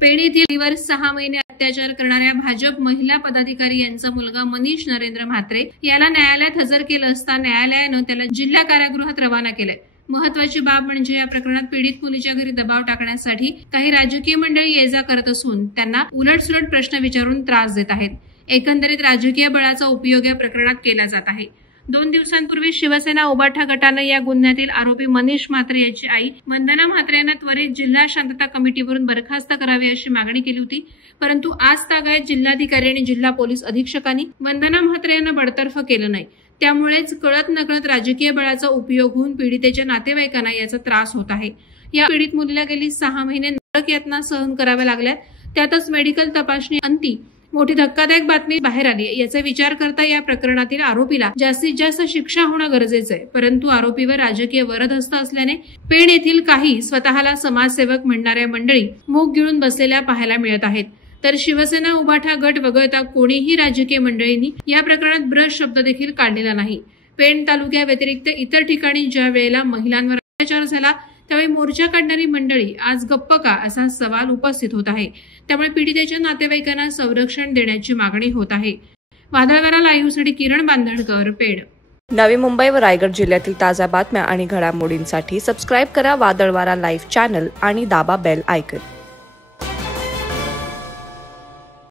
पेण येथील 6 महिने अत्याचार करणाऱ्या भाजप महिला पदाधिकारी यांचा मुलगा मनीष नरेंद्र म्हात्रे याला न्यायालयात हजर केलं असता न्यायालयानं त्याला जिल्हा कारागृहात रवाना केलंय। महत्वाची बाब म्हणजे या प्रकरणात पीडित मुलीच्या घरी दबाव टाकण्यासाठी काही राजकीय मंडळी ये-जा करत असून त्यांना उलटसुलट प्रश्न विचारून त्रास देत आहेत। एकंदरीत राजकीय बळाचा उपयोग या प्रकरणात केला जात आहे। 2 दिवसांपूर्वी शिवसेना उबाठा गटाने या गुन्ह्यातील आरोपी मनीष म्हात्रे याची आई वंदना म्हात्रे यांना त्वरित जिल्हा शांतता कमिटीवरून बरखास्त करावी अशी मागणी केली होती, परंतु आज तागायत जिल्हाधिकारी आणि जिल्हा पोलीस अधीक्षकांनी वंदना म्हात्रे यांना बडतर्फ केलं नाही। त्यामुळेच कळत नकळत राजकीय बळाचा उपयोग होऊन पीडितेच्या नातेवाईकांना याचा त्रास होत आहे। या पीडित मुलीला गेली 6 महिने नरक यातना सहन कराव्या लागल्यात। त्यातच मेडिकल तपासणी अंती मोठी धक्कादायक बातमी बाहेर आली। याचा विचार करता या प्रकरणातील आरोपीला जास्तीत जास्त शिक्षा होणं गरजेचं आहे, परंतु आरोपीवर राजकीय वरदहस्त असल्याने पेण येथील काही स्वतःला समाजसेवक म्हणणाऱ्या मंडळी मूग गिळून बसलेल्या पाहायला मिळत आहेत। तर शिवसेना उबाठा गट वगळता कोणीही राजकीय मंडळींनी या प्रकरणात ब्रश शब्द देखील काढलेला नाही। पेण तालुक्या व्यतिरिक्त इतर ठिकाणी ज्या वेळेला महिलांवर अत्याचार झाला त्यावेळी मोर्चा काढणारी मंडळी आज गप्प का असा सवाल उपस्थित होत आहे। त्यामुळे पीडितेच्या नातेवाईकांना संरक्षण देण्याची मागणी होत आहे। वादळवारा लाईव्हसाठी किरण बांधणकर, पेण। नवी मुंबई व रायगड जिल्ह्यातील ताज्या बातम्या आणि घडामोडींसाठी सबस्क्राईब करा वादळवारा लाईव्ह चॅनल आणि दाबा बेल आयकॉन।